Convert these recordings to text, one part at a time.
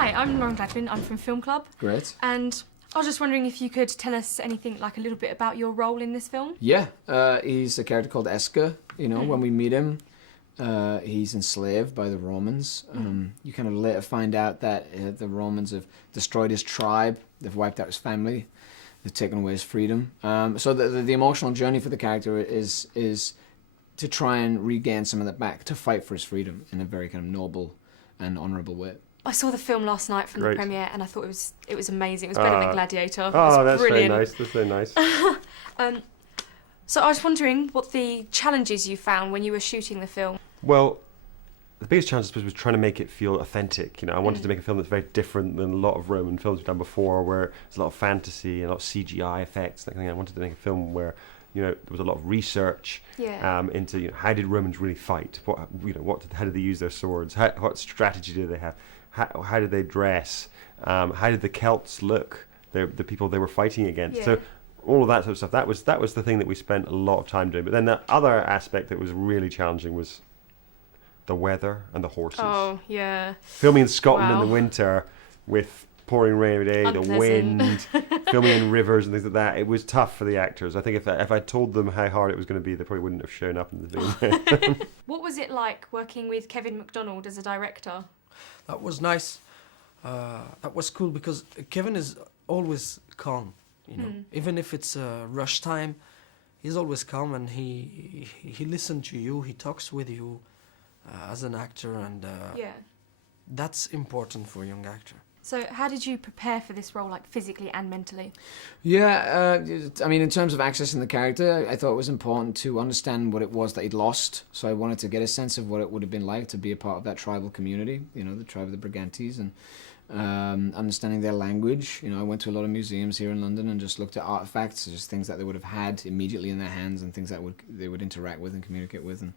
Hi, I'm Lauren Gladwin. I'm from Film Club. Great. And I was just wondering if you could tell us anything, like a little bit about your role in this film. Yeah, he's a character called Esker. You know, when we meet him, he's enslaved by the Romans. You kind of later find out that the Romans have destroyed his tribe. They've wiped out his family. They've taken away his freedom. So the emotional journey for the character is to try and regain some of that back, to fight for his freedom in a very kind of noble and honourable way. I saw the film last night from the premiere, and I thought it was amazing. It was better than Gladiator. Oh, that's brilliant. Very nice. That's very nice. So I was wondering what the challenges you found when you were shooting the film. Well, the biggest challenge, I suppose, was trying to make it feel authentic. You know, I wanted to make a film that's very different than a lot of Roman films we've done before, where there's a lot of fantasy and a lot of CGI effects. And I wanted to make a film where, you know, there was a lot of research into, you know, how did Romans really fight? How did they use their swords? What strategy did they have? How did they dress? How did the Celts look? The people they were fighting against. Yeah. So all of that sort of stuff. That was the thing that we spent a lot of time doing. But then the other aspect that was really challenging was the weather and the horses. Oh, yeah. Filming in Scotland in the winter with pouring rain every day, the wind, filming in rivers and things like that. It was tough for the actors. I think if I told them how hard it was going to be, they probably wouldn't have shown up in the film. What was it like working with Kevin MacDonald as a director? That was nice. That was cool because Kevin is always calm. You know, even if it's a rush time, he's always calm and he listens to you. He talks with you as an actor, and that's important for a young actor. So how did you prepare for this role, like physically and mentally? Yeah, I mean, in terms of accessing the character, I thought it was important to understand what it was that he'd lost. So I wanted to get a sense of what it would have been like to be a part of that tribal community, you know, the tribe of the Brigantes, and understanding their language. You know, I went to a lot of museums here in London and just looked at artifacts, just things that they would have had immediately in their hands and things that they would interact with and communicate with, and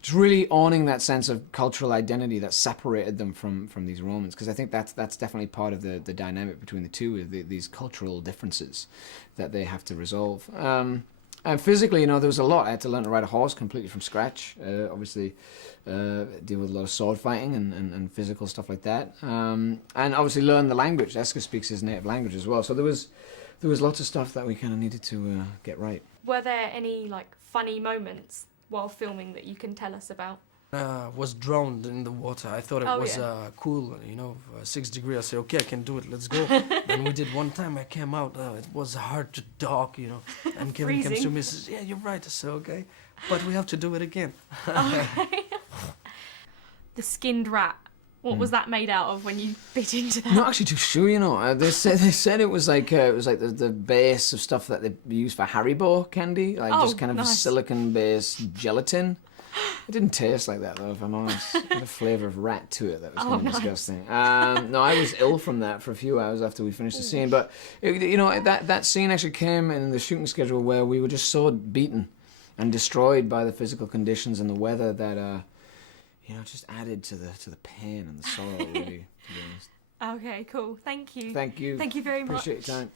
just really owning that sense of cultural identity that separated them from these Romans, because I think that's definitely part of the dynamic between the two, these cultural differences that they have to resolve. And physically, you know, there was a lot. I had to learn to ride a horse completely from scratch. Obviously, deal with a lot of sword fighting and physical stuff like that. And obviously learn the language. Esker speaks his native language as well. So there was lots of stuff that we kind of needed to get right. Were there any like funny moments while filming that you can tell us about? Was drowned in the water. I thought it was cool, you know, 6 degrees. I said, okay, I can do it, let's go. And we did one time, I came out, it was hard to talk, you know. And Kevin comes to me and says, yeah, you're right. I said, okay, but we have to do it again. Okay. The skinned rat. What was that made out of when you bit into that? I'm not actually too sure, you know. They said it was like the base of stuff that they use for Haribo candy, like just kind of silicon-based gelatin. It didn't taste like that, though, if I'm honest. It had a flavour of rat to it that was kind of disgusting. No, I was ill from that for a few hours after we finished the scene. But, you know, that scene actually came in the shooting schedule where we were just so beaten and destroyed by the physical conditions and the weather that, you know, just added to the pain and the sorrow, really, to be honest. Okay, cool. Thank you. Thank you. Thank you very much. Appreciate your time.